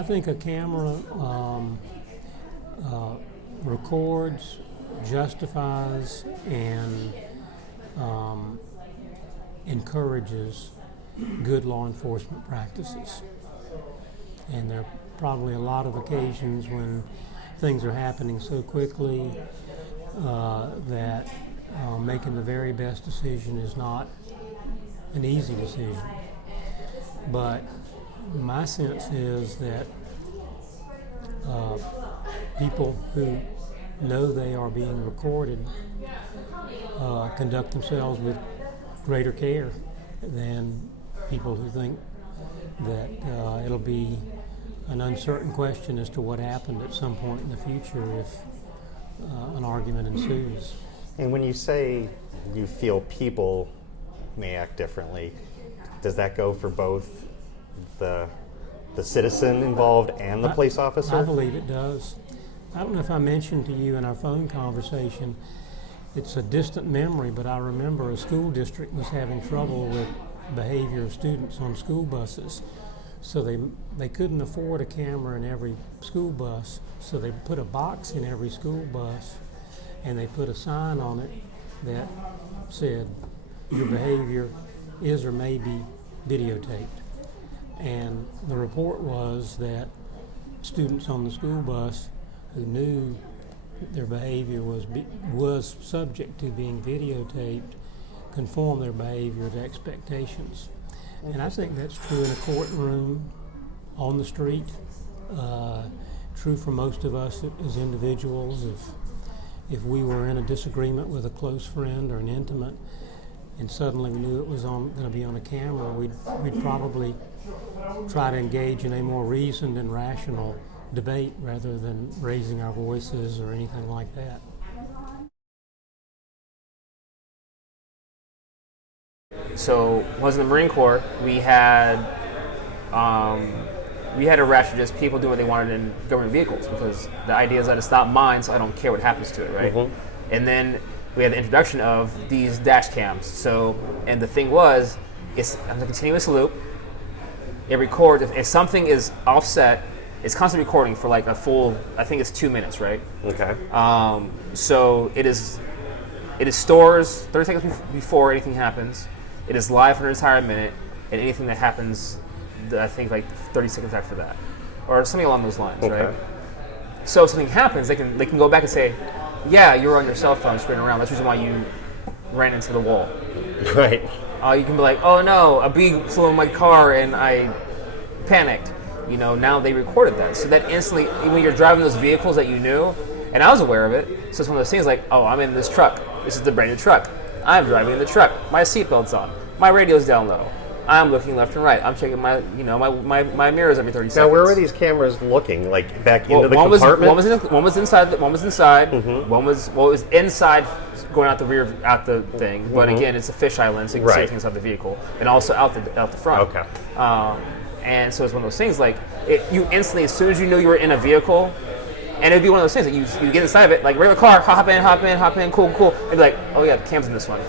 I think a camera records, justifies, and encourages good law enforcement practices. And there are probably a lot of occasions when things are happening so quickly that making the very best decision is not an easy decision. But my sense is that people who know they are being recorded conduct themselves with greater care than people who think that it'll be an uncertain question as to what happened at some point in the future if an argument ensues. And when you say you feel people may act differently, does that go for both the citizen involved and the police officer? I believe it does. I don't know if I mentioned to you in our phone conversation, it's a distant memory, but I remember a school district was having trouble with behavior of students on school buses. So they couldn't afford a camera in every school bus, so they put a box in every school bus and they put a sign on it that said, your behavior is or may be videotaped. And the report was that students on the school bus who knew their behavior was subject to being videotaped conformed their behavior to expectations. And I think that's true in a courtroom, on the street, true for most of us as individuals. If we were in a disagreement with a close friend or an intimate, and suddenly we knew it was going to be on a camera, we'd probably try to engage in a more reasoned and rational debate rather than raising our voices or anything like that. So when I was in the Marine Corps, we had a rash of just people doing what they wanted in government vehicles, because the idea is that it's not mine, so I don't care what happens to it, right? Mm-hmm. And then we had the introduction of these dash cams. So, and the thing was, it's a continuous loop. It records, if something is offset, it's constantly recording for like a full, I think it's 2 minutes, right? Okay. So it stores 30 seconds before anything happens. It is live for an entire minute, and anything that happens, I think like 30 seconds after that, or something along those lines, okay. Right? So if something happens, they can go back and say, yeah, you were on your cell phone screwing around. That's the reason why you ran into the wall. Right. You can be like, oh no, a bee flew in my car and I panicked. You know, now they recorded that. So that instantly, when you're driving those vehicles that you knew, and I was aware of it, so it's one of those things like, oh, I'm in this truck. This is the brand new truck. I'm driving in the truck. My seatbelt's on. My radio's down low. I'm looking left and right. I'm checking my mirrors every 30 seconds. Now, where were these cameras looking? Like back into the compartment? One was inside. Mm-hmm. One was inside, going out the thing. But mm-hmm. Again, it's a fisheye lens, so you can see things out the vehicle, and also out the front. Okay. And so it's one of those things like you instantly, as soon as you knew you were in a vehicle, and it'd be one of those things that you get inside of it, like regular car, hop in, cool. And be like, oh yeah, the cam's in this one.